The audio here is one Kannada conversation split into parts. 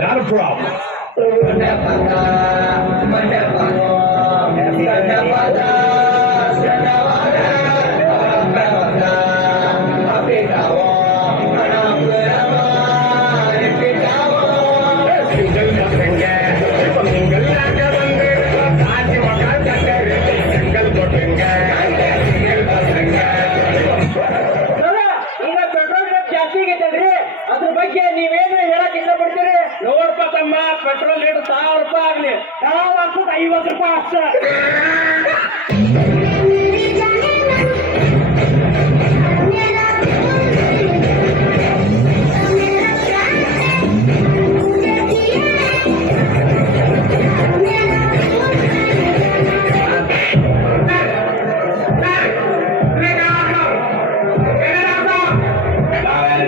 Not a problem. ಅದ್ರ ಬಗ್ಗೆ ನೀವೇನು ಹೇಳಕ್ ಇಷ್ಟಪಡ್ತೀರಿ? ನೋಡ್ಪ ತಮ್ಮ, ಪೆಟ್ರೋಲ್ ಲೀಟರ್ 1000 ರೂಪಾಯಿ ಆಗ್ಲಿ, ಯಾವ ವರ್ಷಕ್ಕೆ 50 ರೂಪಾಯಿ ಅಷ್ಟೇ.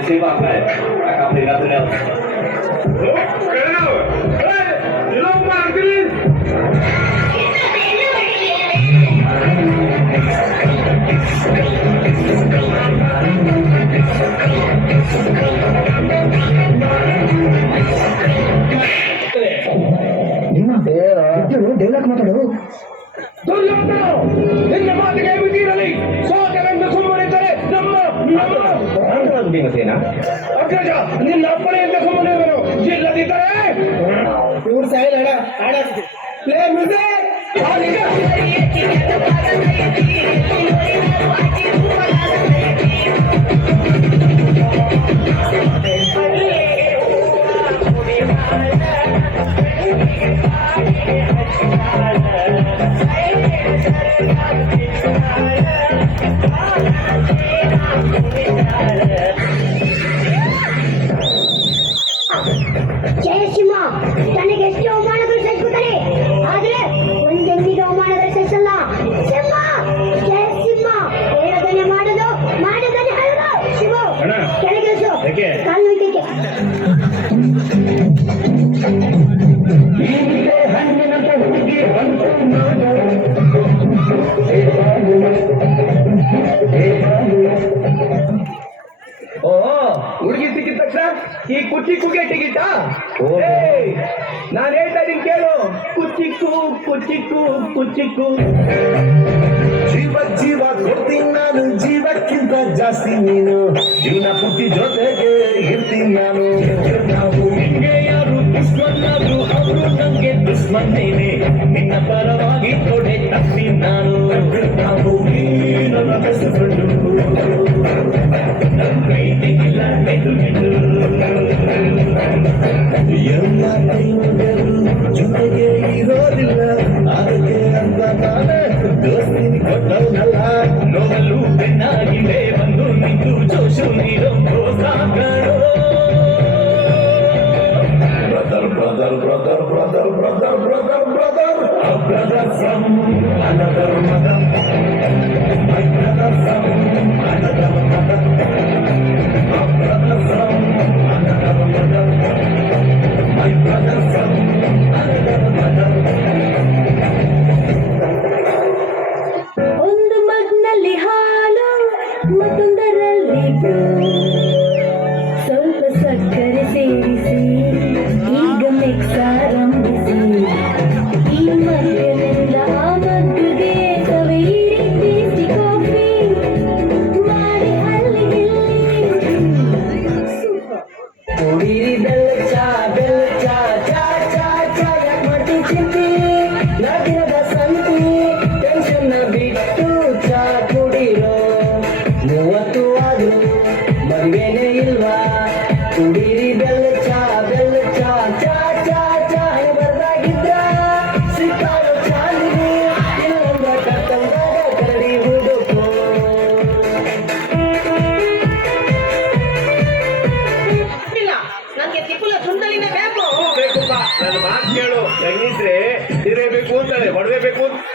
See about that. I can't play nothing else. Dialogue ಮಾತಾಡು. ನಿನ್ನ ಮಾತಿಗೆ ಬಿಟ್ಟಿರಲಿ, ಸೋತರೆಂದು ಸುಮ್ಮನಿದ್ದರೆ ನಮ್ಮ ಅಗ್ರಜ ನಿನ್ನ ಅಪ್ಪಣೆಯಿಂದ ಸುಮ್ಮನಿರುವನು, ಇಲ್ಲದಿದ್ದರೆ ಇವ್ರು ಸಾಯಿಲ್ ಜಯಸಿಂಹ ತನಗೆ ಎಷ್ಟು ಅವಮಾನಗಳು ಸಹಿಸುತ್ತಾನೆ, ಆದ್ರೆ ಒಂದೆಂದಿಗೆ ಅವಮಾನಗಳು ಸಹಿಸಲ್ಲ. ಸಿಂಹ ಜಯಸಿಂಹ ಹೇಳದನೆ ಮಾಡೋದು, ಮಾಡದನೆ ಹೇಳೋದು. ಶಿವು ಕೆಳಗಿಳಿಸು, ಕಾಲು ನೋಯ್ತೈತೆ. ಓ ಹುಡುಗಿ ಸಿಕ್ಕಿದ ತಕ್ಷಣ ಈ ಕುಚ್ಚಿಕ್ಕುಗೆ ಟಿಕಿಟ? ನಾನು ಹೇಳ್ತಾ ಇದೀನಿ ಕೇಳು, ಕುಚ್ಚಿಕ್ಕು ಕುಚ್ಚಿಕ್ಕು ಕುಚ್ಚಿಕ್ಕು. ಜೀವ ಜೀವ ಕೊಡ್ತೀನಿ ನಾನು, ಜೀವಕ್ಕಿಂತ ಜಾಸ್ತಿ ನೀನು, ಜೀವನ ಪುಟ್ಟಿ ಜೊತೆಗೆ ಇರ್ತೀನಿ ನಾನು. ನಾವು ನಿನ್ಗೆ ಯಾರು ದುಶ್ಮನ್ನಾದ್ರು ಅವರು ನಮ್ಗೆ ದುಶ್ಮನ್ನೇನೆ, ನಿನ್ನ ಪರವಾಗಿ ಕೊಡೆ ತಪ್ಪಿ ನಾನು. ನಾವು ನನ್ನ ಬೆಸ್ಟ್ ಫ್ರೆಂಡು, ನನ್ನ ಕೈ ತೆಗಿಲ್ಲ ಮೆದು ಮೆದು. ಎಲ್ಲ ಟೈಮಲ್ಲೂ ಜೊತೆಗೆ ಇರೋದಿಲ್ಲ, ಅದಕ್ಕೆ ಅಂತ ನಾನೇ ದೋಸ್ತಿನಿ ಕೊಟ್ಟವನಲ್ಲ. ನೋಡಲು ಬೆನ್ನಾಗಿವೆ ಬಂದು ನಿಂತು ಜೋಶು ನೀಡೋ ಪ್ರೋತ್ಸಾಹಗಳು. Brother brother brother brother brother brother brother brother from another mother, my brother from another mother, brother from another mother, my brother from another mother. ಒಂದು ಮಗ್ನಲ್ಲಿ ಹಾಲು, ಮತ್ತೊಂದರಲ್ಲಿ ಸ್ವಲ್ಪ ಸಕ್ಕರೆ ಸೇರಿಸಿ ಈಗ ಮಿಕ್ಸ್ ಆರಂಭಿಸಿ. ಈ ಮಗ್ಗದಿಂದ ಆ ಮಗ್ಗಿಗೆ ಕವೇರಿ ಟೇಸ್ಟಿ ಕಾಫಿ ಮಾಡಿ ಅಲ್ಲಿಗೆ ಕುಡೀರಿ ಬೆಲ್ಲ ಚಾ ಚಾ ಚಾ ಚಾ. ಯಾಕೆ ಮಾಡ್ತೀನಿ ಚಿಂತಿ, ನಾದಿನದ ಸಂತಿ, ಟೆನ್ಷನ್ ಬಿಟ್ಟು ಚಾ ಕುಡೀರೋ. 30 ಆದ್ರೂ ಮದುವೆನೇ ಇಲ್ವಾ, ಕುಡೀರಿ ಬೆಲ್ಲ ಚಾ ಚಾ ಚಾ ಚಾ. ಬರ್ದಾಗಿದ್ರ ಸಿಕ್ಕಾರೋ ಚಾಂದಿನಿ, ಇನ್ನೊಂದ ಕತ್ತಂದಾಗ ಕರಡಿ ಹುಡುಕು. ನನಗೆ ತಿಪ್ಪಲ ಸುಂದರಿನೇ ಬೇಕು. ಬೇಕಪ್ಪ, ನನ್ನ ಮಾತು ಕೇಳು. ಹೆಂಗಿದ್ರೆ ಸೀರೆ ಬೇಕು ಅಂತಾಳೆ, ಒಡವೆ ಬೇಕು ಅಂತ